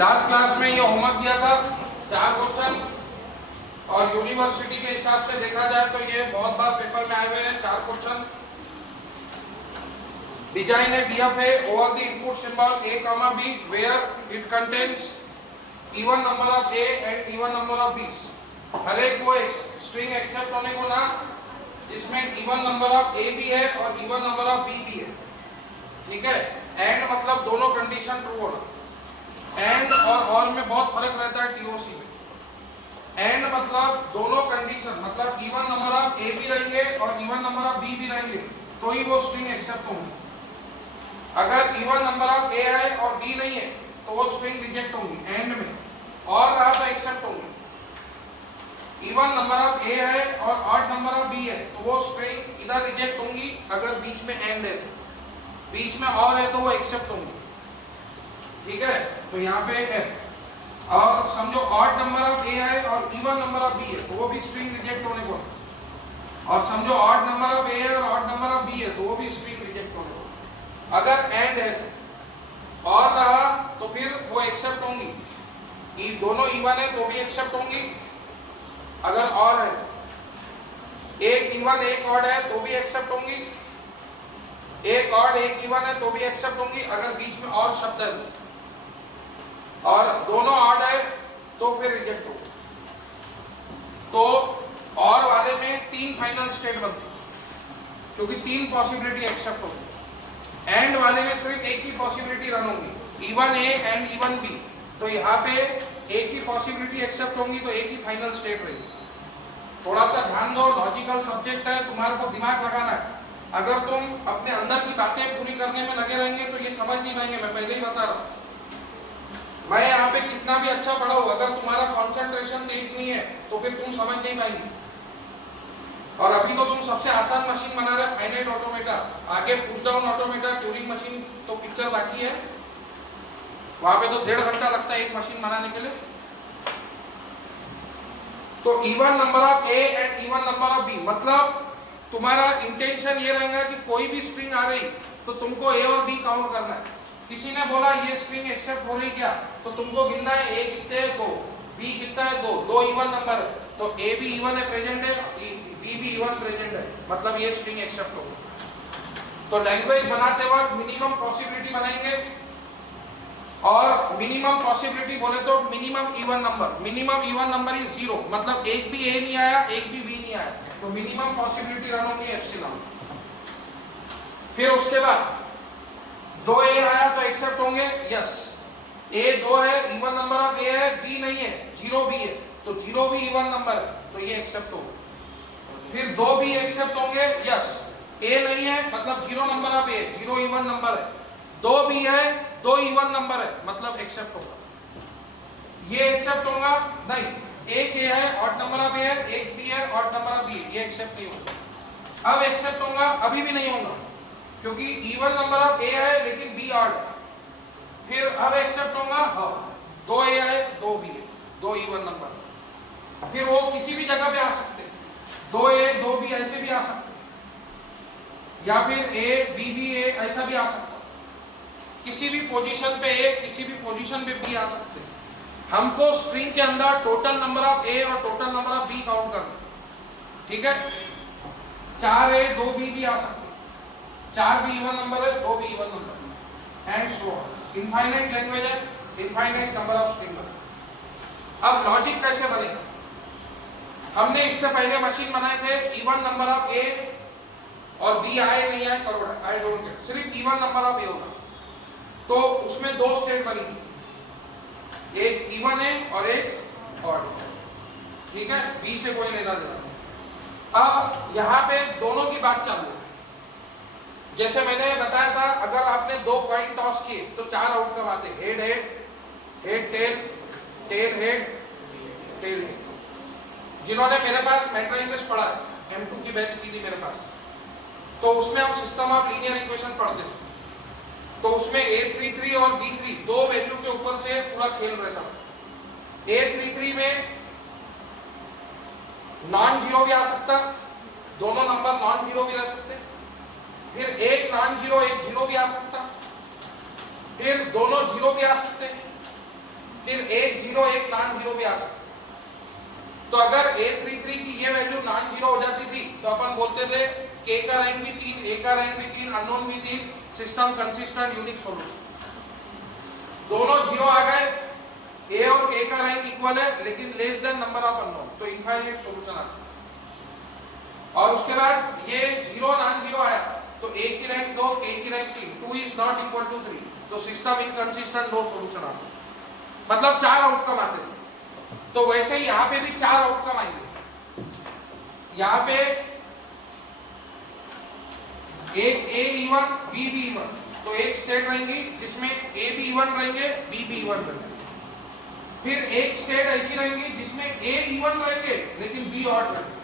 Last class में ये homework दिया था 4 क्वेश्चन, और यूनिवर्सिटी के हिसाब से देखा जाए तो ये बहुत बार पेपर में आए हुए हैं 4 question. Design a DFA over the input symbol a, b where it contains even number of a and even number of b's। हर एक वो स्ट्रिंग एक्सेप्ट होने को ना जिसमें इवन नंबर ऑफ a भी है और इवन नंबर ऑफ b भी है। ठीक है, एंड मतलब दोनों कंडीशन ट्रू होना। एंड और में बहुत फर्क रहता है टीओसी में। एंड मतलब दोनों कंडीशन, मतलब इवन नंबर ऑफ ए भी रहेंगे और इवन नंबर ऑफ बी भी रहेंगे तो ही वो स्ट्रिंग एक्सेप्ट होंगी। अगर इवन नंबर ऑफ ए है और बी नहीं है तो वो स्ट्रिंग रिजेक्ट होंगी। एंड में और रहा तो एक्सेप्ट होंगी। इवन नंबर ऑफ ए है और ऑड नंबर ऑफ बी है तो वो स्ट्रिंग इधर रिजेक्ट होंगी। अगर बीच में एंड है, बीच में और है तो वो एक्सेप्ट होंगी। ठीक है, तो यहाँ पे है। और समझो ऑड नंबर ऑफ ए है और इवन नंबर ऑफ बी है तो वो भी स्ट्रिंग रिजेक्ट होने को है। और समझो ऑड नंबर ऑफ ए है और ऑड नंबर ऑफ बी है तो वो भी स्ट्रिंग रिजेक्ट होने को है। अगर एंड है और रहा तो फिर वो एक्सेप्ट होंगी। दोनों इवन है तो भी एक्सेप्ट होंगी। अगर और है, एक इवन एक ऑड है तो भी एक्सेप्ट होंगी। एक ऑड एक इवन है तो भी एक्सेप्ट होंगी अगर बीच में और शब्द है। और दोनों ऑड है तो फिर रिजेक्ट होगा। तो और वाले में 3 फाइनल स्टेट बनती है क्योंकि 3 पॉसिबिलिटी एक्सेप्ट होगी। एंड वाले में सिर्फ एक ही पॉसिबिलिटी रन होगी, even a and even B. तो यहाँ पे एक ही पॉसिबिलिटी एक्सेप्ट होंगी तो एक ही फाइनल स्टेट रहेगी। थोड़ा सा ध्यान दो, लॉजिकल सब्जेक्ट है, तुम्हारे को दिमाग लगाना है। अगर तुम अपने अंदर की बातें पूरी करने में लगे रहेंगे तो ये समझ नहीं पाएंगे। मैं पहले ही बता रहा हूँ, मैं यहाँ पे कितना भी अच्छा पढ़ाऊँ, अगर तुम्हारा कंसंट्रेशन तेज नहीं है तो फिर तुम समझ नहीं पाएंगे। और अभी तो तुम सबसे आसान मशीन बना रहे फाइनाइट ऑटोमेटा, आगे push down automata, Turing machine तो पिक्चर बाकी है। वहां पे तो 1.5 घंटा लगता है एक मशीन बनाने के लिए। तो even number of A and even number of B, मतलब तुम्हारा इंटेंशन ये रहेगा कि कोई भी स्ट्रिंग आ रही तो तुमको ए और बी काउंट करना है। किसी ने बोला ये स्ट्रिंग एक्सेप्ट हो रही क्या, तो तुमको गिनना है ए कितने है 2, बी कितना है 2, 2 इवन नंबर है तो ए भी इवन है प्रेजेंट है, बी भी इवन प्रेजेंट है, मतलब ये स्ट्रिंग एक्सेप्ट होगा। तो लैंग्वेज बनाते वक्त मिनिमम पॉसिबिलिटी बनाएंगे। और मिनिमम पॉसिबिलिटी बोले तो minimum even number, minimum even number is 0, मतलब एक भी ए नहीं आया एक भी बी नहीं आया तो मिनिमम पॉसिबिलिटी रन होगी एप्सिलॉन। फिर उसके बाद 2 ए आया तो एक्सेप्ट होंगे, यस। ए 2 है, इवन नंबर ऑफ ए है, बी नहीं है, 0 भी है तो 0 भी इवन नंबर है तो ये एक्सेप्ट होगा। फिर 2 भी एक्सेप्ट होंगे, यस। ए नहीं है मतलब 0 number of A, 0 even number है। 2 भी है, 2 इवन नंबर है मतलब एक्सेप्ट होगा। ये एक्सेप्ट होगा नहीं, एक ए है ऑड नंबर ऑफ ए है, एक बी है ऑड नंबर ऑफ बी, ये एक्सेप्ट नहीं होगा। अब एक्सेप्ट होगा, अभी भी नहीं होगा क्योंकि इवन नंबर ऑफ ए है लेकिन बी ऑड है। फिर अब एक्सेप्ट होगा, हाँ 2 ए है 2 बी है, 2 इवन नंबर। फिर वो किसी भी जगह पे आ सकते हैं, 2 ए 2 बी ऐसे भी आ सकते हैं, या फिर ए बी बी ए ऐसा भी आ सकता है। किसी भी पोजीशन पे ए किसी भी पोजीशन पे बी आ सकते हैं। हमको स्ट्रिंग के अंदर टोटल नंबर ऑफ ए और total number of B count करना। ठीक है, 4 ए 2 बी भी आ सकते हैं, 4 भी इवन नंबर है 2 भी even number, and so on. Infinite language है, इनफाइनाइट नंबर ऑफ स्ट्रिंग है। अब लॉजिक कैसे बनेगा, हमने इससे पहले मशीन बनाए थे इवन नंबर ऑफ ए और बी आए नहीं आए करोड़, आई डोंट केयर, सिर्फ इवन नंबर ऑफ ए होगा। तो उसमें 2 स्टेट बनी थी, एक इवन है और एक ऑड है। ठीक है, बी से कोई लेना देना। अब यहाँ पे दोनों की बात चल रही है। जैसे मैंने बताया था, अगर आपने 2 कॉइन टॉस किए तो 4 आउटकम आते, head head, head tail, tail head, tail head. जिन्होंने मेरे पास मैट्रिसेस पढ़ा है, M2 की बैच की थी मेरे पास, तो उसमें हम सिस्टम ऑफ लीनियर इक्वेशन पढ़ते थे। तो उसमें A33 और B3 2 वैल्यू के ऊपर से पूरा खेल रहता था। A33 में नॉन जीरो भी आ सकता, दोनों नंबर नॉन जीरो भी रह सकते। फिर एक नॉन जीरो एक जीरो भी आ सकता, फिर दोनों जीरो भी आ सकते हैं। फिर एक जीरो एक नॉन जीरो भी आ सकता। तो अगर A33 की ये वैल्यू नॉन जीरो हो जाती थी तो अपन बोलते थे K का रैंक भी 3, A का रैंक भी 3, अननोन भी 3, सिस्टम कंसिस्टेंट यूनिक सॉल्यूशन। दोनों जीरो आ गए, A और K का रैंक इक्वल है लेकिन less than number of unknown, तो इनफाइनाइट सॉल्यूशन आता है। और उसके बाद ये जीरो नॉन जीरो आया तो A की रैंक 2, K की rank 3, 2 is not equal to 3, तो सिस्टम इनकंसिस्टेंट, नो सॉल्यूशन आता है। मतलब 4 आउटकम आते थे। तो वैसे ही यहाँ पे भी 4 आउटकम आएंगे। यहाँ पे एक A इवन B भी इवन, तो एक स्टेट रहेंगी जिसमें A भी इवन रहेंगे, B भी इवन रहेंगे। फिर एक स्टेट ऐसी रहेंगी जिसमें A इवन रहेंगे लेकिन B ऑड रहेंगे।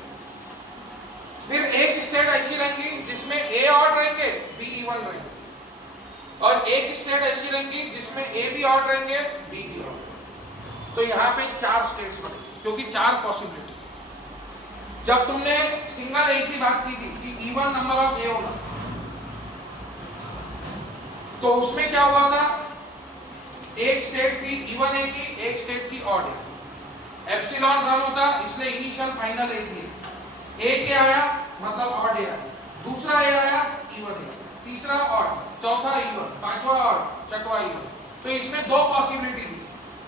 फिर एक स्टेट ऐसी रहेंगी जिसमें A ऑड रहेंगे, B इवन रहेंगे। और एक स्टेट ऐसी रहेंगी जिसमें A भी ऑड रहेंगे, B भी ऑड। तो यहाँ पे 4 स्टेट्स बने क्योंकि 4 पॉसिबिलिटी। जब तुमने सिंगल ए की बात की थी कि इवन नंबर ऑफ ए होगा, तो उसमें क्या हुआ था, एक स्टेट थी इवन ए की, एक स्टेट थी ऑड ए की। एप्सिलॉन रन होता इसलिए इनिशियल फाइनल ए थी। एक ए आया मतलब ऑड ए आया, दूसरा ए आया इवन ए, तीसरा ऑड, चौथा इवन, पांचवा ऑड, छठवां इवन। तो इसमें 2 पॉसिबिलिटी थी,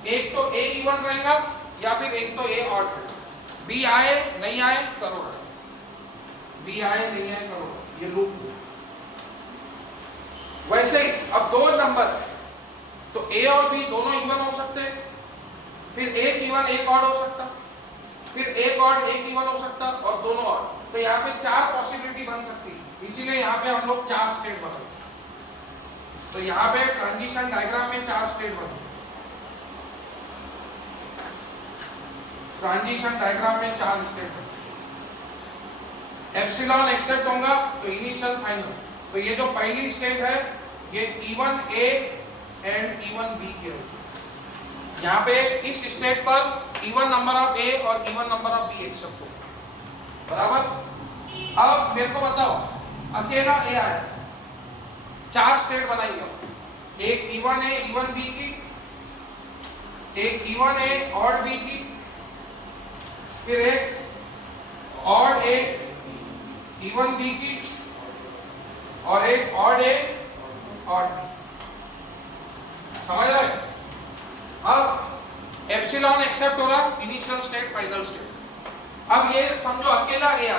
एक तो ए इवन रहेगा या फिर एक तो ए ऑड रहेगा। बी आए नहीं आए करो, बी आए नहीं आए करो, ये लूप। वैसे ही अब 2 नंबर तो ए और बी दोनों इवन हो सकते हैं, फिर एक इवन एक ऑड हो सकता, फिर एक ऑड एक इवन हो सकता और दोनों ऑड। तो यहाँ पे 4 पॉसिबिलिटी बन सकती, इसीलिए यहाँ पे हम लोग 4 स्टेट बनाते। तो यहाँ पे ट्रांजिशन डायग्राम में 4 स्टेट बने। ट्रांजिशन डायग्राम में 4 स्टेट है। एप्सिलॉन एक्सेप्ट होगा तो इनिशियल फाइनल। तो ये जो पहली स्टेट है ये even a and even be के होगी। यहाँ पे इस स्टेट पर इवन नंबर ऑफ ए और even number of B accept होगा, बराबर। अब मेरे को बताओ, अकेला ए आया, 4 स्टेट बनाएंगे, एक इवन ए इवन बी की, एक इवन ए ऑड बी की, फिर एक ऑड ए इवन बी की और एक ऑड ए ऑड बी। समझ रहे? अब एप्सिलॉन एक्सेप्ट हो रहा, इनिशियल स्टेट फाइनल स्टेट। अब ये समझो अकेला ए आया,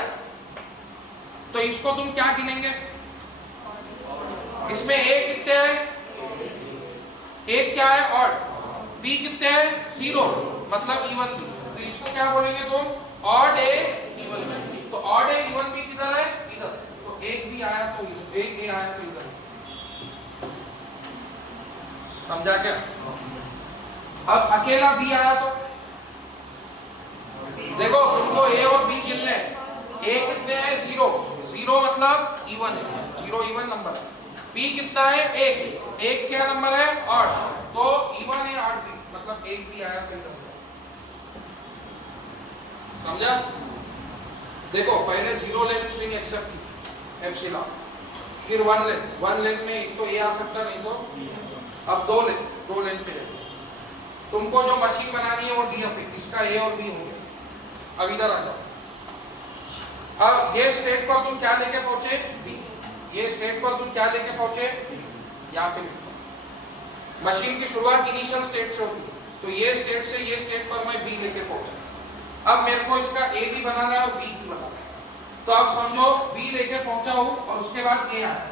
तो इसको तुम क्या गिनेंगे? इसमें ए कितने हैं? एक क्या है? ऑड। बी कितने हैं? 0, मतलब इवन बी। तो इसको क्या बोलेंगे तुम? Odd A even B. तो ऑड ए इवन बी किधर है? इधर। तो एक भी आया तो इधर, एक ए आया तो इधर। समझा क्या? अब अकेला बी आया तो देखो, तुमको ए और बी गिनने हैं। ए कितने हैं? 0, 0 मतलब इवन है, 0 इवन नंबर है। बी कितना है? 1, 1 क्या नंबर है? ऑड। तो इवन है ऑड बी, मतलब एक भी आया तो इधर। समझा? देखो पहले 0 लेंथ स्ट्रिंग एक्सेप्ट की एप्सिलॉन, फिर 1 लेंथ। 1 लेंथ में एक तो ए आ सकता, नहीं तो अब 2 लेंथ पे रहते। तुमको जो मशीन बनानी है वो डीएफ है, इसका ए और बी होंगे। अब इधर आ जाओ। अब ये स्टेट पर तुम क्या लेके पहुंचे? बी। ये स्टेट पर तुम क्या लेके पहुंचे? यहाँ पे लिखो। मशीन की शुरुआत इनिशियल स्टेट से होती है, तो ये स्टेट से ये स्टेट पर मैं बी लेके पहुंचा। अब मेरे को इसका ए भी बनाना है और बी भी बनाना है। तो अब समझो बी लेके पहुंचा हूं और उसके बाद ए आया,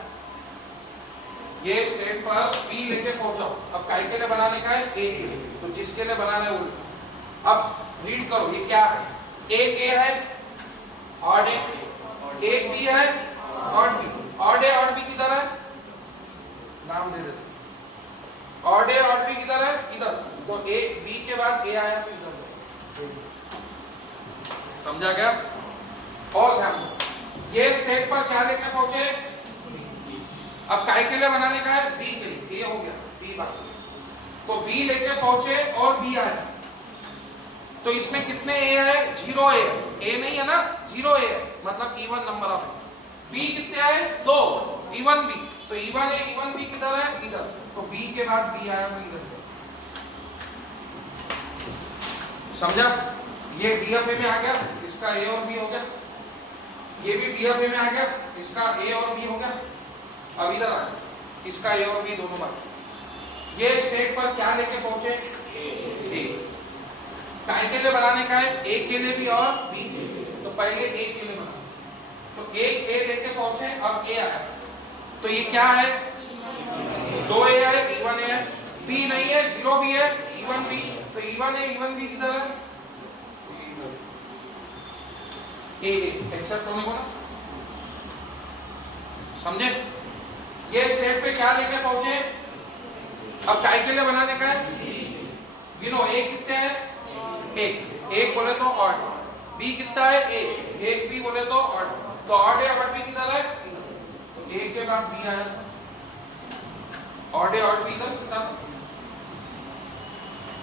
ये स्टेट पर बी लेके पहुंचा हूं। अब काय के लिए बनाने का है? ए के लिए। तो जिसके लिए बनाना है वो। अब रीड करो, ये क्या है? एक ए है, ऑड ए, एक बी है, odd B. Odd A odd B किधर है? नाम दे देते। ऑड ए ऑड बी किधर है? इधर। तो ए बी के बाद ए आया तो इधर। समझा क्या? और ध्यान दो, ये स्टेट पर क्या लेके पहुंचे? अब काय के लिए बनाने का है? बी के लिए। ए हो गया, बी बाकी। तो बी लेके पहुंचे और बी आया, तो इसमें कितने ए है? 0 ए है। ए नहीं है ना, 0 ए है, मतलब even number of A. B कितने आए? 2, इवन बी। तो इवन ए इवन बी किधर है? इधर। तो बी के बाद बी आया तो इधर। समझा? ये DFA में आ गया, इसका A और B हो गया, ये भी DFA में आ गया, इसका A और B हो गया। अब इधर आ गया, इसका A और B दोनों बाकी। ये स्टेट पर क्या लेके पहुंचे? A। काय के लिए बनाने का है? A के लिए भी और B के लिए। तो पहले A के लिए बना, तो एक A लेके पहुंचे, अब A आया, तो ये क्या है? 2A है, E1 है, B नहीं है, 0 भी है, E1 B, तो E1 है, E1 B किधर है? A एक्सेप्ट होने को ना, समझे? ये स्टेट पे क्या लेके पहुंचे? अब काय के लिए बनाने का है? गिनो, A कितने हैं? एक बोले तो ऑड, B कितना है? एक B बोले तो ऑड, तो ऑड है और B किधर है? तो A के बाद B आया, ऑड है और B इधर कितना?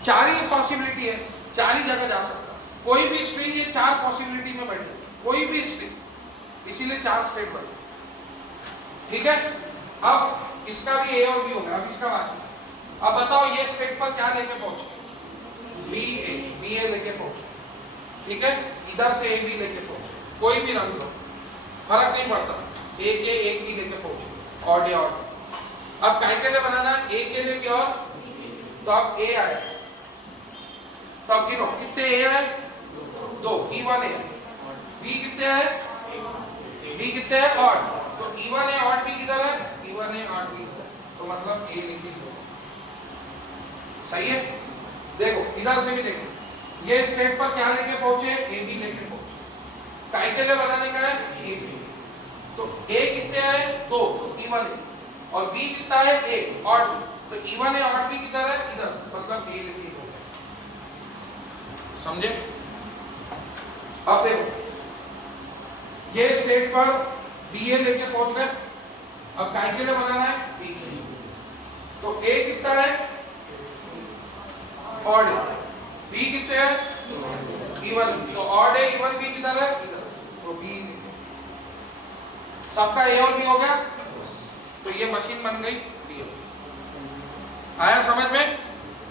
4 ही पॉसिबिलिटी है, 4 ही जगह जा सकता, कोई भी स्ट्रिंग ये 4 पॉसिबिलिटी में बैठे, कोई भी स्ट्रिंग, इसीलिए 4 स्टेट बने। ठीक है, अब इसका भी A और B हो गया, अब इसका बात। अब बताओ ये स्टेट पर क्या लेके पहुंचे? BA लेके पहुंचे, ठीक है, इधर से AB लेके पहुंचे, कोई भी रंग लो, फर्क नहीं पड़ता, A के एक ही लेके पहुंचे, ऑड है ऑड। अब काय के लिए बनाना? A के लिए भी और, तो अब A आया, तो अब गिनो कितने A है? 2, E1 है, B कितने है? B कितने है? ऑड, तो E1 है ऑड B किधर है? E1 है ऑड B, तो मतलब A लिख दो, सही है? देखो इधर से भी देखो, ये स्टेट पर क्या लेके पहुंचे? AB लेके पहुंचे, काय के लिए बनाने का है? AB, तो A कितने है? 2, E1 है, और B कितना है? 1, ऑड B, तो E1 है ऑड B किधर है? इधर, मतलब A लिख दो, समझे? अब देखो ये स्टेट पर BA लेके पहुंच गए, अब काय के लिए बनाना है? B के लिए, तो A कितना है? ऑड है, B कितने है? E1, तो ऑड है, E1 B किधर है? इधर, तो B, सबका A और B हो गया, तो ये मशीन बन गई D। आया समझ में?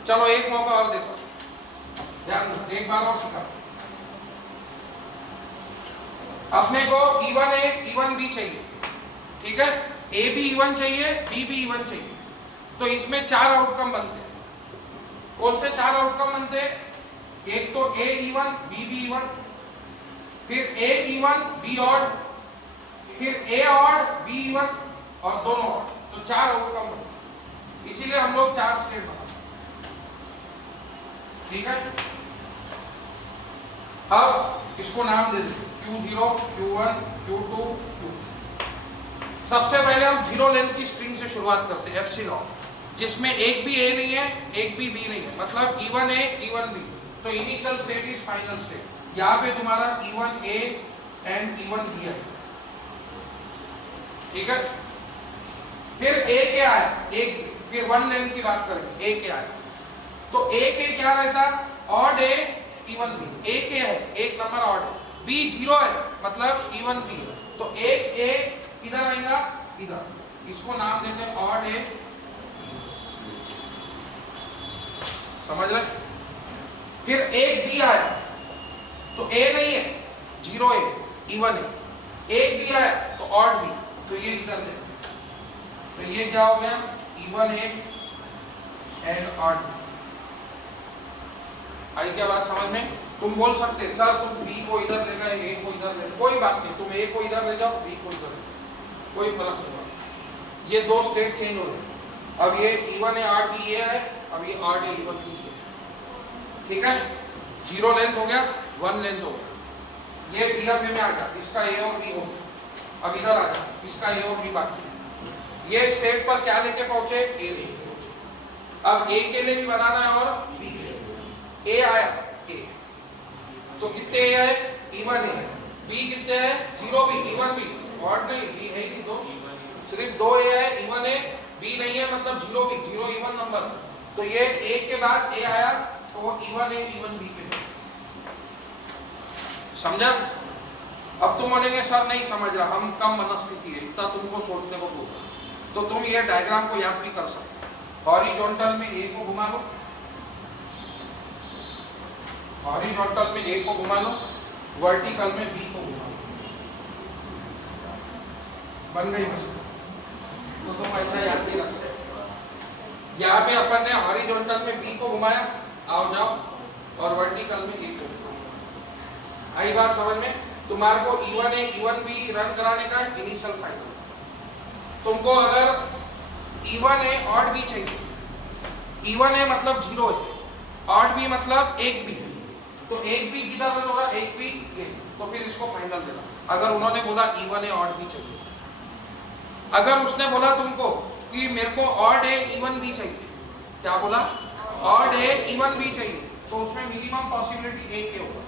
चलो एक मौका और देता हूं, ध्यान दो, एक बार और सिखा। अपने को E1 A E1 B चाहिए, ठीक है, A भी E1 चाहिए, B भी E1 चाहिए, तो इसमें 4 आउटकम बनते हैं। कौन से 4 आउटकम बनते हैं? एक तो A E1 B भी E1, फिर A E1 B ऑड, फिर A ऑड B E1 और दोनों ऑड, तो 4 आउटकम बनते, इसीलिए हम लोग 4 स्टेट बनाते, ठीक है। अब इसको नाम दे दें Q0, Q1, Q2, Q3। सबसे पहले हम 0 लेंथ की स्ट्रिंग से शुरुआत करते हैं, एप्सिलॉन, जिसमें एक भी A नहीं है, एक भी B नहीं है, मतलब E1 A E1 B, तो initial state is final state. यहाँ पे तुम्हारा E1 A and E1 B है, ठीक है। फिर A क्या है? एक, फिर 1 लेंथ की बात करेंगे, A क्या है, तो A के क्या रहता? Odd A E1 B, A के है, एक नंबर ऑड है, B 0 है, मतलब E1 B, तो एक A किधर आएगा? इधर, इसको नाम देते हैं ऑड A, समझ रहे? फिर एक B आया, तो A नहीं है, 0 है, E1 है, एक B आया तो ऑड B, तो ये इधर दे, तो ये क्या हो गया? E1 A and odd B। आई क्या बात समझ में? तुम बोल सकते हैं सर तुम B को इधर ले गए, A को इधर ले, कोई बात नहीं, तुम A को इधर ले जाओ, B को इधर ले, कोई फर्क नहीं पड़ता, ये 2 स्टेट चेंज हो गए। अब ये E1 A ऑड B ये है, अब ये ऑड A E1 B है, ठीक है। 0 लेंथ हो गया, 1 लेंथ हो गया, ये DFA में आ गया, इसका A और B हो गया। अब इधर आ गया, इसका A और B बाकी है। ये स्टेट पर क्या लेके पहुंचे? A लेके पहुंचे। अब A के लिए भी बनाना है और B के लिए। A आया, A, तो कितने A है? E1 A, B कितने हैं? 0 भी, E1 भी, ऑड नहीं, B है ही नहीं, तो सिर्फ 2 A है, E1 A, B नहीं है, मतलब 0 भी, 0 E1 नंबर, तो ये A के बाद A आया, तो वो E1 A E1 B पे, समझा? अब तुम बोलेंगे सर नहीं समझ रहा, हम कम मनस्थिति है, इतना तुमको सोचने को बोलता, तो तुम ये डायग्राम को याद भी कर सकते हो। हॉरिजॉन्टल में A को घुमा दो, हॉरिजॉन्टल में ए को घुमा लो, वर्टिकल में बी को घुमा लो, बन गई मशीन। तो तुम ऐसा याद भी रख सकते। यहाँ पे अपन ने हॉरिजॉन्टल में बी को घुमाया, आओ जाओ, और वर्टिकल में ए को घुमाया। आई बात समझ में? तुम्हारे को E1 A E1 be run कराने का इनिशियल फाइनल। तुमको अगर E1 ए ऑड बी चाहिए, E1 ए मतलब 0 है, ऑड बी मतलब एक बी है, तो एक बी किधर रन हो रहा है, एक बी ये, तो फिर इसको फाइनल देना। अगर उन्होंने बोला E1 ए ऑड बी चाहिए, अगर उसने बोला तुमको कि मेरे को ऑड ए E1 बी चाहिए, क्या बोला, ऑड ए E1 बी चाहिए, तो उसमें मिनिमम पॉसिबिलिटी एक होगा,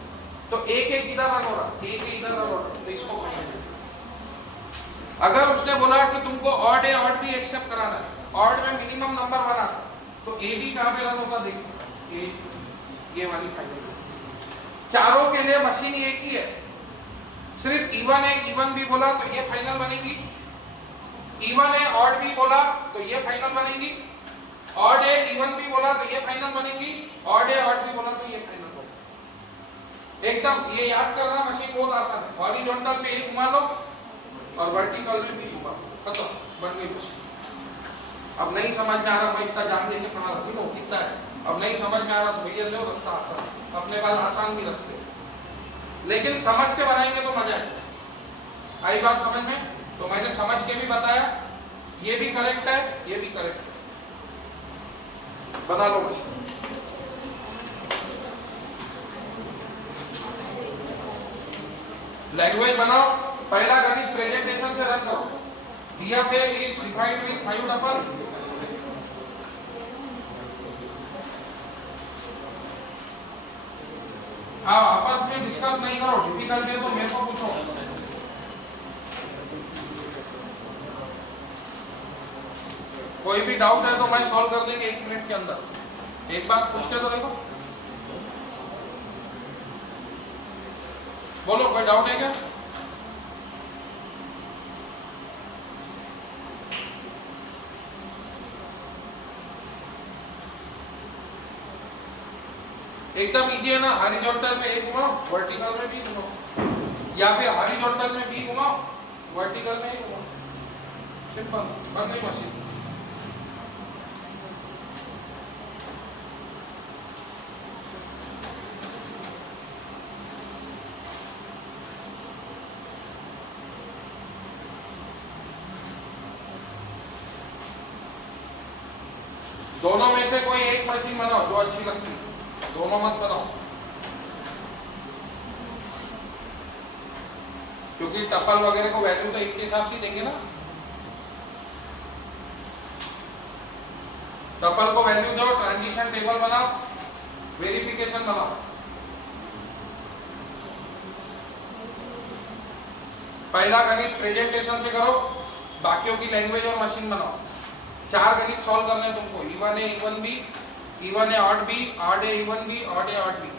तो एक एक इधर रन हो रहा, एक इधर रन हो रहा, तो इसको फाइनल देना। अगर उसने बोला कि तुमको odd A odd B accept कराना है, ऑड में मिनिमम नंबर 1 आता, तो ए बी कहाँ पे रन होता, देखो ये वाली फाइनल। चारों के लिए मशीन एक ही है, सिर्फ E1 ए E1 बी बोला तो ये फाइनल बनेगी, E1 ए ऑड बी बोला तो ये फाइनल बनेगी, ऑड ए E1 बी बोला तो ये फाइनल बनेगी, ऑड ए ऑड बी बोला तो ये फाइनल बनेगी। एकदम ये याद करना, मशीन बहुत आसान है। हॉरिजॉन्टल पे ए घुमा लो और वर्टिकल में भी घुमा लो, खत्म, बन गई मशीन। अब नहीं समझ में आ रहा, मैं इतना जान लेके पढ़ा रहा हूँ, कितना है, अब नहीं समझ में आ रहा, भैया लो रास्ता आसान, अपने पास आसान भी रास्ते, लेकिन समझ के बनाएंगे तो मजा आएगा। आई बात समझ में? तो मैंने समझ के भी बताया, ये भी करेक्ट है, ये भी करेक्ट है। बना लो मशीन। लैंग्वेज बनाओ, पहला गणित प्रेजेंटेशन से रन करो। दिया पे इज डिफाइंड विद 5 टपल, हाँ आपस में डिस्कस नहीं करो, डिफिकल्ट है तो मेरे को पूछो। कोई भी डाउट है तो मैं सॉल्व कर देंगे 1 मिनट के अंदर। एक बात पूछ के तो देखो, बोलो कोई डाउट है क्या? एकदम इजी है ना, हॉरिजॉन्टल में एक घुमाओ, वर्टिकल में भी घुमाओ, या फिर हॉरिजॉन्टल में भी घुमाओ, वर्टिकल में ही घुमाओ, सिंपल, बन गई मशीन। दोनों में से कोई एक मशीन बनाओ जो अच्छी लगती है, दोनों मत बनाओ, क्योंकि टपल वगैरह को वैल्यू तो एक के हिसाब से देंगे ना। टपल को वैल्यू दो, ट्रांजिशन टेबल बनाओ, वेरिफिकेशन बनाओ। पहला गणित प्रेजेंटेशन से करो, बाकियों की लैंग्वेज और मशीन बनाओ। 4 गणित सॉल्व करने हैं तुमको, E1 A E1 B, E1 A odd B, odd A E1 B, odd A odd B.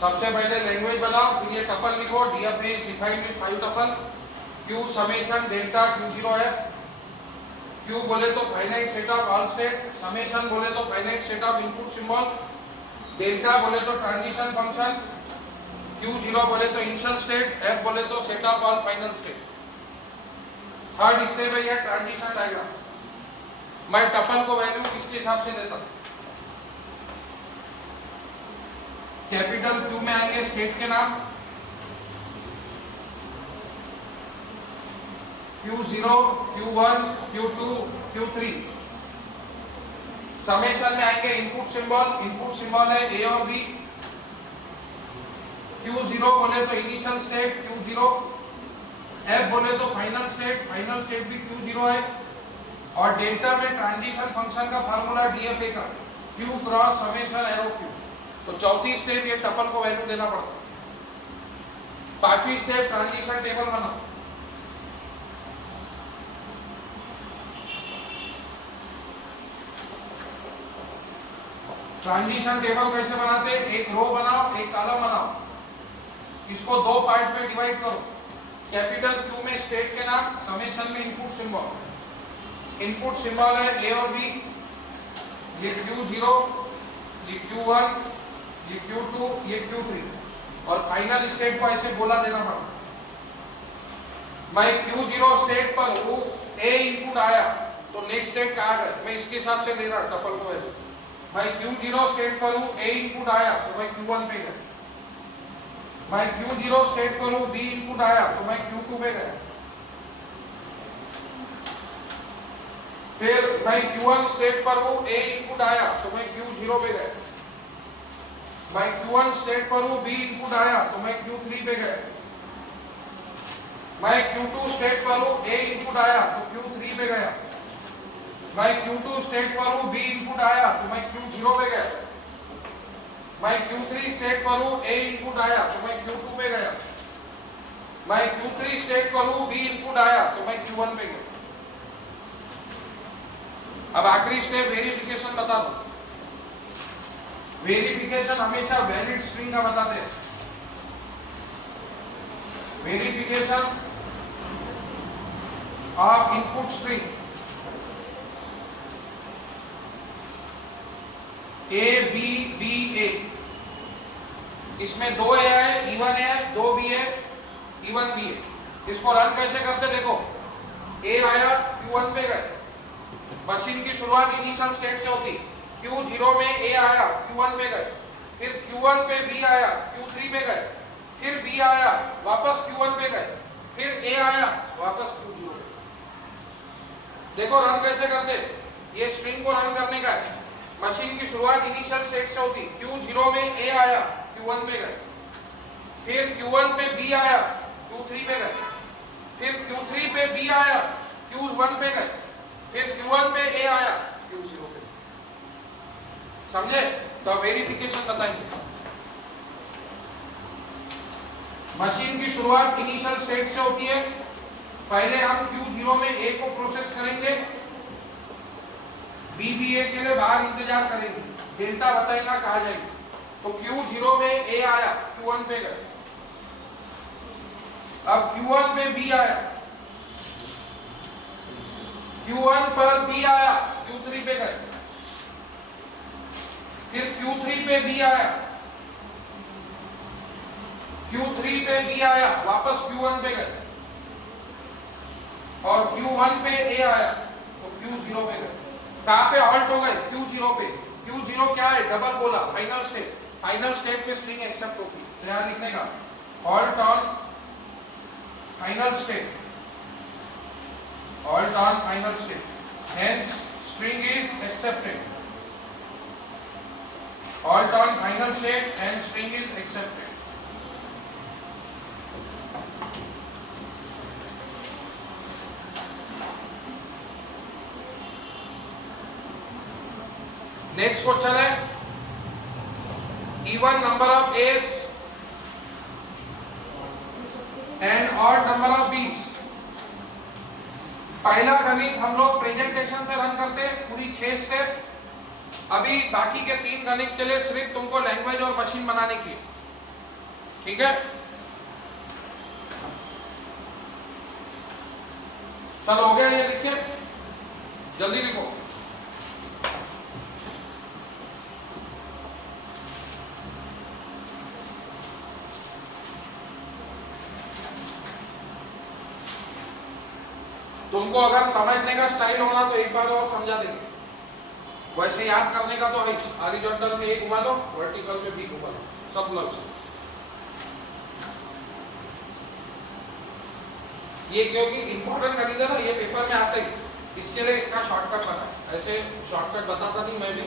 सबसे पहले लैंग्वेज बनाओ, फिर ये टपल लिखो, DF is defined with 5 tuple, Q summation delta Q0 है, Q बोले तो finite set of all state, summation बोले तो finite set of input symbol, delta बोले तो ट्रांजिशन फंक्शन, Q0 बोले तो इनिशियल स्टेट, F बोले तो set of all final state. Third step है ये ट्रांजिशन डायग्राम। मैं टपल को वैल्यू इसके हिसाब से देता हूं। कैपिटल Q में आएंगे स्टेट के नाम, Q0, Q1, Q2, Q3। Summation में आएंगे इनपुट सिंबल है A और B। Q0 बोले तो इनिशियल स्टेट Q0, F बोले तो फाइनल स्टेट भी Q0 है, और डेल्टा में ट्रांजिशन फंक्शन का फार्मूला DFA का, Q cross summation arrow Q। तो चौथी स्टेप ये टपल को वैल्यू देना पड़ता। पांचवी स्टेप ट्रांजिशन टेबल बनाओ। ट्रांजिशन टेबल कैसे बनाते? एक रो बनाओ, एक कॉलम बनाओ, इसको 2 पार्ट में डिवाइड करो। कैपिटल Q में स्टेट के नाम, समेशन में इनपुट सिंबल, इनपुट सिंबल है ए और बी, ये Q0, ये Q1, ये Q2, ये Q3 और फाइनल स्टेट को ऐसे बोला देना पड़ा। मैं Q0 स्टेट पर हूँ, A इनपुट आया तो नेक्स्ट स्टेट कहाँ गया, मैं इसके हिसाब से ले रहा टपल को वैल्यू। मैं Q0 स्टेट पर हूँ, A इनपुट आया तो मैं Q1 पे गया। मैं Q0 स्टेट पर हूँ, B इनपुट आया तो मैं Q2 पे गया। फिर मैं Q1 स्टेट पर हूँ, A इनपुट आया तो मैं Q0 पे गया। मैं Q1 स्टेट पर हूँ, B इनपुट आया तो मैं Q3 पे गया। मैं Q2 स्टेट पर हूँ, A इनपुट आया तो Q3 पे गया। मैं Q2 स्टेट पर हूँ, B इनपुट आया तो मैं Q0 पे गया। मैं Q3 स्टेट पर हूँ, A इनपुट आया तो मैं Q2 पे गया। मैं Q3 स्टेट पर हूँ, B इनपुट आया तो मैं Q1 पे गया। अब आखिरी स्टेप वेरिफिकेशन बता दो। वेरिफिकेशन हमेशा वैलिड स्ट्रिंग का बताते हैं। Verification of input string A B B A, इसमें 2 A है, E1 है, 2 B है, E1 B है। इसको रन कैसे करते देखो। A आया, Q1 पे गए। मशीन की शुरुआत इनिशियल स्टेट से होती। Q0 में A आया, Q1 पे गए। फिर Q1 पे B आया, Q3 पे गए। फिर B आया, वापस Q1 पे गए। फिर A आया, वापस Q0 पे। देखो रन कैसे करते। ये स्ट्रिंग को रन करने का है। मशीन की शुरुआत इनिशियल स्टेट से होती। Q0 में A आया, Q1 पे गए। फिर Q1 पे B आया, Q3 पे गए। फिर Q3 पे B आया, Q1 पे गए। फिर Q1 पे A आया, Q0 पे। समझे? तो वेरिफिकेशन बताएंगे। मशीन की शुरुआत इनिशियल स्टेट से होती है। पहले हम Q0 में A को प्रोसेस करेंगे, BBA के लिए बाहर इंतजार करेंगे, डेल्टा बताएगा कहा जाएगी। तो Q0 में A आया, Q1 पे गए। अब Q1 पे B आया, Q1 पर B आया, Q3 पे गए। फिर Q3 पे B आया, Q3 पे B आया, वापस Q1 पे गए। और Q1 पे A आया तो Q0 पे गए। कहाँ पे हॉल्ट हो गए? Q0 पे। Q0 क्या है? डबल बोला, फाइनल स्टेट। फाइनल स्टेट पे स्ट्रिंग एक्सेप्ट होगी। तो यहाँ लिखने का halt on final state, halt on final state, hence string is accepted. Halt on final state and string is accepted. Next question है even number of A's and odd number of B's. पहला गणित हम लोग presentation से run करते हैं, पूरी 6 step. अभी बाकी के 3 गणित के लिए सिर्फ तुमको लैंग्वेज और मशीन बनाने की, ठीक है? चलो हो गया, ये लिखिए, जल्दी लिखो। तुमको अगर समझने का स्टाइल होना तो एक बार और समझा देंगे। वैसे याद करने का तो है, हॉरिजॉन्टल में 1 घुमा लो, वर्टिकल में भी घुमा लो, सब लग से। ये क्योंकि इंपॉर्टेंट गणित है ना, ये पेपर में आता ही, इसके लिए इसका शॉर्टकट बना है। ऐसे शॉर्टकट बताता नहीं मैं भी,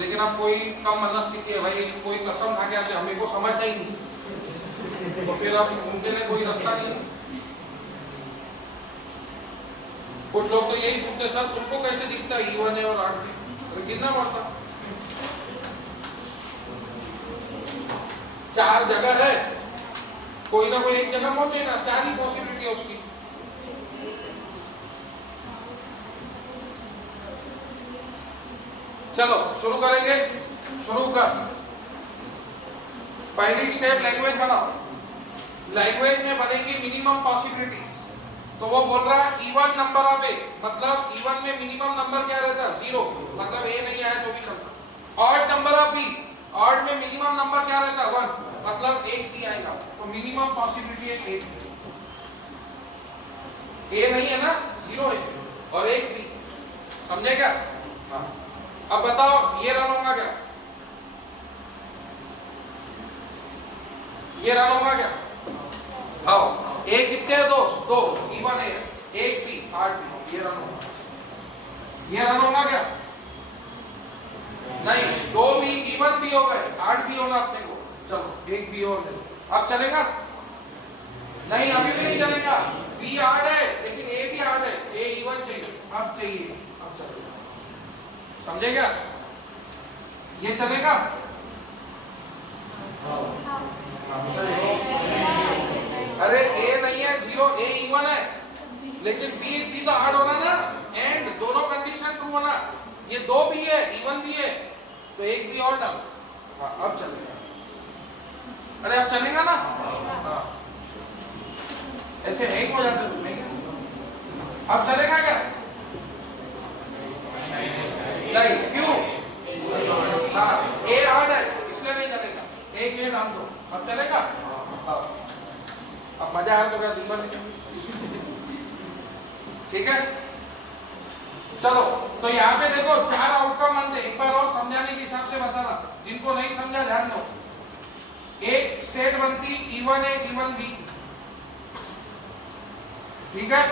लेकिन अब कोई कम मनस्थिति है भाई, कोई कसम खा के आते हमें को समझना ही नहीं, तो फिर अब उनके लिए कोई रास्ता नहीं। कुछ लोग तो यही पूछते सर तुमको कैसे दिखता है E1 है और R3 गिनना पड़ता। 4 जगह है, कोई ना कोई एक जगह पहुंचेगा, 4 ही पॉसिबिलिटी है उसकी। चलो शुरू करेंगे, शुरू कर। पहली स्टेप लैंग्वेज बनाओ। लैंग्वेज में बनेगी मिनिमम पॉसिबिलिटी। तो वो बोल रहा है इवन नंबर ऑफ ए, मतलब इवन में मिनिमम नंबर क्या रहता है 0, मतलब ए नहीं आया तो भी चलता। Odd number of B, odd में मिनिमम नंबर क्या रहता है 1, मतलब एक भी आएगा, तो मिनिमम पॉसिबिलिटी है एक। ए नहीं है ना, 0 है और एक भी, समझे क्या? हाँ। अब बताओ ये रन होगा क्या, ये रन होगा क्या? आओ, ए कितने हैं दोस्त? 2, इवन है, एक भी 8 भी, ये रन होगा, ये रन होगा क्या? नहीं, 2 भी इवन भी हो गए, 8 भी होगा अपने को, चलो एक भी और दे दो। अब चलेगा? नहीं अभी भी नहीं चलेगा, बी 8 है लेकिन ए भी 8 है, ए इवन चाहिए, अब चाहिए, अब चलेगा, समझे क्या? ये चलेगा? अरे ए नहीं है 0, ए इवन है, लेकिन बी तो 8 होना ना, एंड दोनों कंडीशन ट्रू होना, ये 2 भी है इवन भी है, तो एक भी और डाल। हाँ अब चलेगा, अरे अब चलेगा ना? हाँ ऐसे हैंग हो जाता है नहीं, अब चलेगा क्या? नहीं, क्यों? हाँ ए 8 है इसलिए नहीं चलेगा, एक ए डाल दो, अब चलेगा? हाँ अब मजा आया तो क्या दिन भर निकल, ठीक है? चलो तो यहाँ पे देखो 4 आउटकम बनते, एक बार और समझाने के हिसाब से बताना, जिनको नहीं समझा ध्यान दो। एक स्टेट बनती इवन ए इवन बी, ठीक है,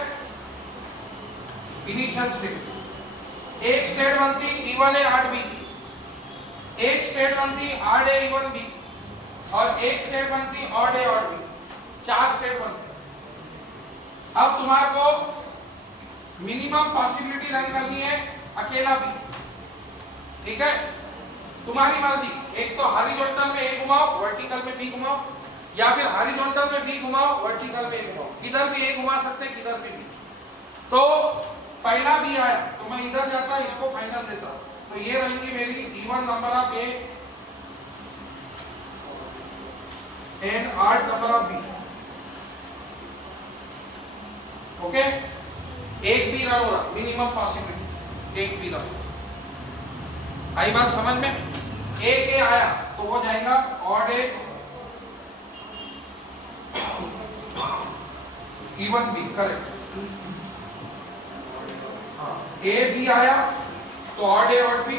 इनिशियल स्टेट। एक स्टेट बनती इवन ए 8 बी, एक स्टेट बनती 8 ए इवन बी, और एक स्टेट बनती odd A odd B, 4 state बनते। अब तुम्हारे को मिनिमम पॉसिबिलिटी रन करनी है अकेला भी, ठीक है, तुम्हारी मर्जी, एक तो हॉरिजॉन्टल में ए घुमाओ, वर्टिकल में बी घुमाओ, या फिर हॉरिजॉन्टल में बी घुमाओ, वर्टिकल में ए घुमाओ, किधर भी ए घुमा सकते हैं, किधर भी बी। तो पहला बी आया तो मैं इधर जाता, इसको फाइनल देता, तो ये रहेंगी मेरी even number of A and odd number of B, okay. एक भी रन हो रहा, मिनिमम पॉसिबिलिटी एक भी रन, आई बात समझ में? एक ए आया तो वो जाएगा odd A even B, correct. A B आया तो odd A odd B,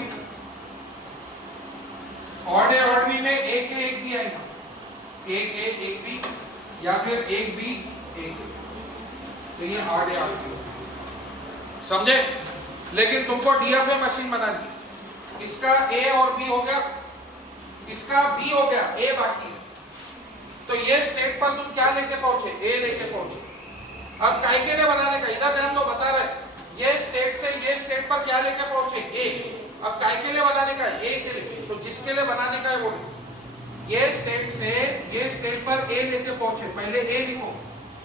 odd A odd B में एक ए एक बी आएगा, एक ए एक बी, या फिर एक बी एक ए, तो ये ऑड ए ऑड बी, समझे? लेकिन तुमको डीएफए मशीन बनानी, इसका ए और बी हो गया, इसका बी हो गया, ए बाकी है, तो ये स्टेट पर तुम क्या लेके पहुंचे? ए लेके पहुंचे। अब काय के लिए बनाने का, इधर ध्यान दो, बता रहे ये स्टेट से ये स्टेट पर क्या लेके पहुंचे? ए। अब काय के लिए बनाने का है? ए के लिए, तो जिसके लिए बनाने का है वो, ये स्टेट से ये स्टेट पर ए लेके पहुंचे, पहले ए लिखो,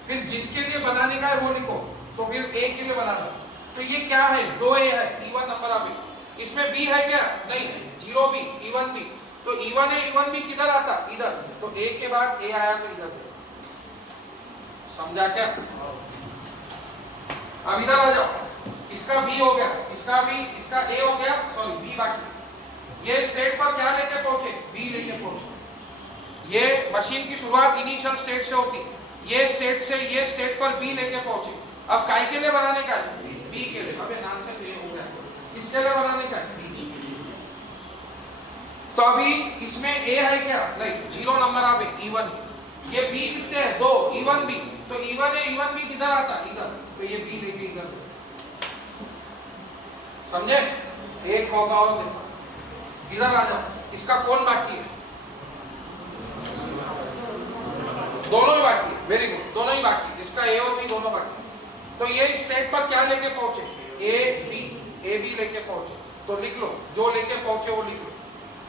फिर जिसके लिए बनाने का है वो लिखो, तो फिर ए के लिए बनाना। तो ये क्या है? 2 ए है, इवन नंबर ऑफ ए। इसमें बी है क्या? नहीं, 0 बी, इवन बी, तो इवन ए इवन बी किधर आता? इधर, तो ए के बाद ए आया तो इधर, समझा क्या? अब इधर आ जाओ, इसका बी हो गया, इसका बी, इसका ए हो गया, सॉरी बी बाकी। ये स्टेट पर क्या लेके पहुंचे? बी लेके पहुंचे। ये मशीन की शुरुआत इनिशियल स्टेट से होती, ये स्टेट से ये स्टेट पर बी लेके पहुंचे। अब काय के लिए बनाने का है? बी के लिए। अबे नाम से क्लियर हो गया, किसके लिए बनाने का है? बी। तो अभी इसमें ए है क्या? नहीं, 0 नंबर ऑफ ए, इवन। ये बी कितने हैं? 2, इवन बी, तो इवन ए इवन बी किधर आता? इधर, तो ये बी लेके इधर, समझे? एक मौका और देता, इधर आ जाओ, इसका कौन बाकी है? दोनों ही बाकी, वेरी गुड, दोनों ही बाकी, इसका ए और बी दोनों बाकी। तो ये स्टेट पर क्या लेके पहुंचे? ए बी लेके पहुंचे, तो लिख लो, जो लेके पहुंचे वो लिख लो।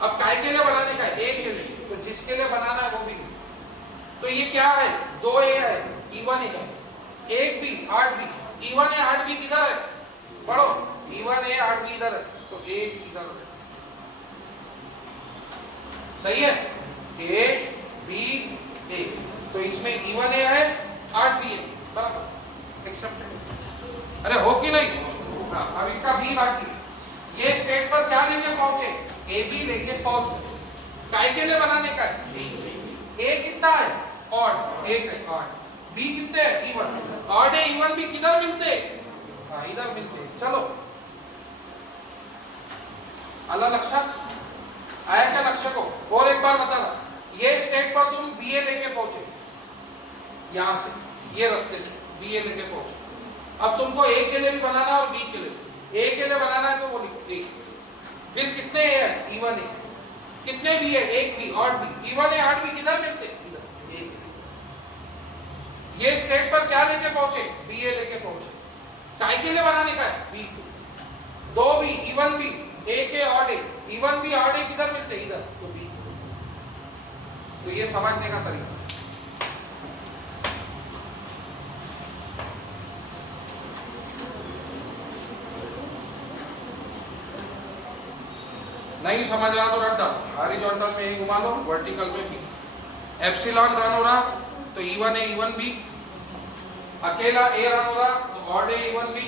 अब काय के लिए बनाने का है? ए के लिए, तो जिसके लिए बनाना है वो भी लिख। तो ये क्या है? 2 ए है, इवन ए है, एक B 8 B, even A 8 B किधर है? पढ़ो, इवन ए 8 बी इधर है, तो ए इधर है, सही है? ए बी ए, तो इसमें इवन ए है, 8 बी है, बराबर। एक्सेप्टेड। अरे हो कि नहीं? हाँ, अब इसका बी बाकी। ये स्टेट पर क्या लेके पहुंचे? ए बी लेके पहुंचे। काय के लिए बनाने का है? बी। ए कितना है? ऑड। एक है ऑड। बी कितने है? इवन। ऑड है इवन भी किधर मिलते? हाँ, इधर मिलते। चलो, अल्लाह लक्षक आया क्या? लक्षक को और एक बार बताना। ये स्टेट पर तुम बी ए लेके पहुंचे, यहां से, ये रास्ते से बी ए लेके पहुंचे। अब तुमको ए के लिए भी बनाना और बी के लिए। ए के लिए बनाना है तो वो लिखो ए। फिर कितने ए है? Even A. कितने बी है? एक B, odd B. Even A odd B किधर मिलते? इधर। एक। ये स्टेट पर क्या लेके पहुंचे? बी ए लेके पहुंचे। काय के लिए बनाने का है? बी को। दो बी, इवन बी, ए के odd A. Even B odd A किधर मिलते? इधर। तो बी। तो ये समझने का तरीका। नहीं समझ रहा तो रट डालो। हॉरिजॉन्टल में ए घुमा लो, वर्टिकल में बी। एप्सिलॉन रन हो रहा तो इवन ए इवन बी। अकेला ए रन हो रहा तो ऑड ए इवन बी।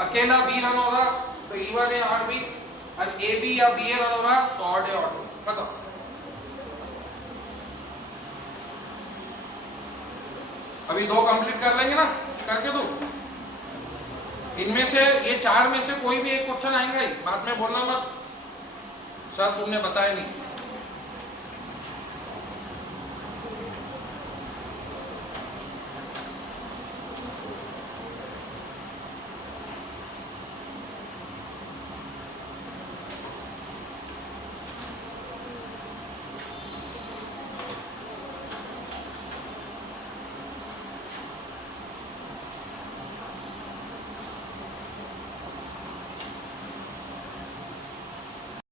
अकेला बी रन हो रहा तो इवन ए ऑड बी। और ए बी या बी ए रन हो रहा तो ऑड ए ऑड बी। खत्म। अभी दो कंप्लीट कर लेंगे ना, करके दो। इनमें से, ये चार में से कोई भी एक क्वेश्चन आएगा ही, बाद में बोलना मत सर तुमने बताया नहीं।